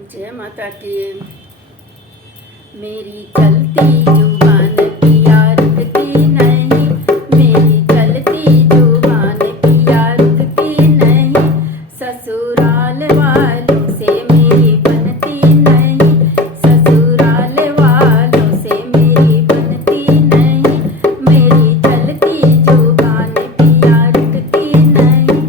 जय माता की। मेरी चलती जुबान पिया रुकती नहीं, मेरी चलती जुबान पिया रुकती नहीं, ससुराल वालों से मेरी बनती नहीं, ससुराल वालों से मेरी बनती नहीं, मेरी चलती जुबान पिया रुकती नहीं,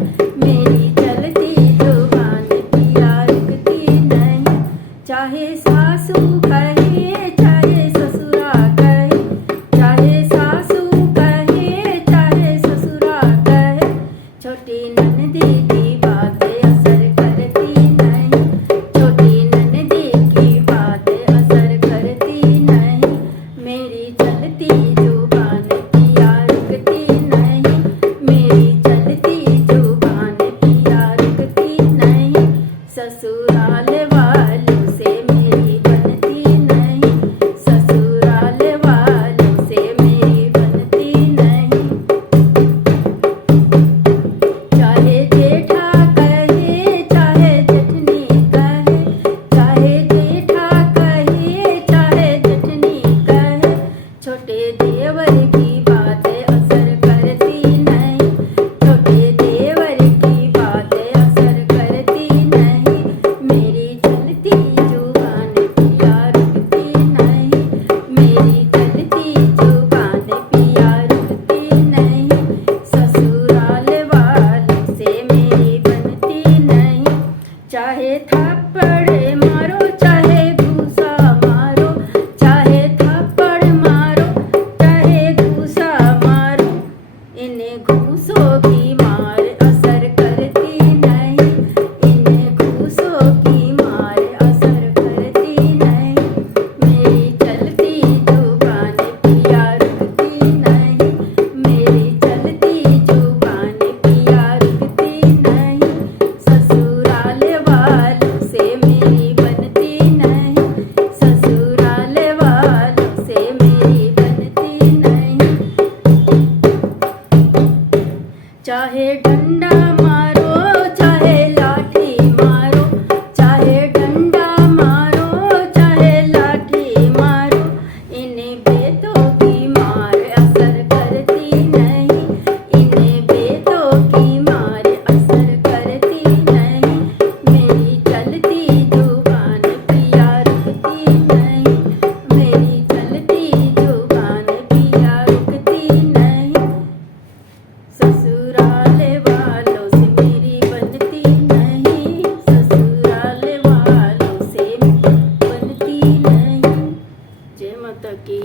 मेरी चलती जुबान पिया रुकती नहीं, चाहे सासू कहे चाहे ससुरा कहे, चाहे सासू कहे चाहे ससुरा कहे, छोटी ननदी की बातें असर करती नहीं, छोटी ननदी की बातें असर करती नहीं, मेरी चलती जुबान पिया रुकती नहीं, मेरी चलती जुबान पिया रुकती नहीं, ससुराल वालों से मेरी बनती नहीं, ससुराल वालों से मेरी बनती नहीं, चाहे जेठा कहे चाहे जेठनी कहे, चाहे जेठा कहे चाहे जेठनी कहे, छोटे देवर की बातें असर करती नहीं, छोटे देवर की बातें असर करती नहीं, मेरी चलती जुबान पिया रुकती नहीं, मेरी चलती जुबान पिया रुकती नहीं, ससुराल वालों से मेरी बनती नहीं, चाहे थप्पड़ मारो चाहे घूसा मारो, चाहे थप्पड़ मारो चाहे घूसा मारो, इन्हें घूसों की मार असर करती नहीं, इन्हें घूसों की मार असर करती नहीं, मेरी चलती जुबान पिया रुकती नहीं, मेरी चलती जुबान पिया रुकती नहीं, ससुराल वालों से मेरी बनती नहीं, ससुराल वालों से मेरी बनती नहीं, चाहे डंडा मारो चाहे लाठी मारो, चाहे डंडा मारो चाहे लाठी मारो, इन्हें बेटों की मार असर करती नहीं, इन्हें बेटों की मार असर करती नहीं, मेरी चलती जुबान पिया रुकती नहीं, मेरी चलती जुबान पिया रुकती नहीं, ससुराल वालों से मेरी बनती नहीं, ससुराल वालों से बनती नहीं। जय माता की।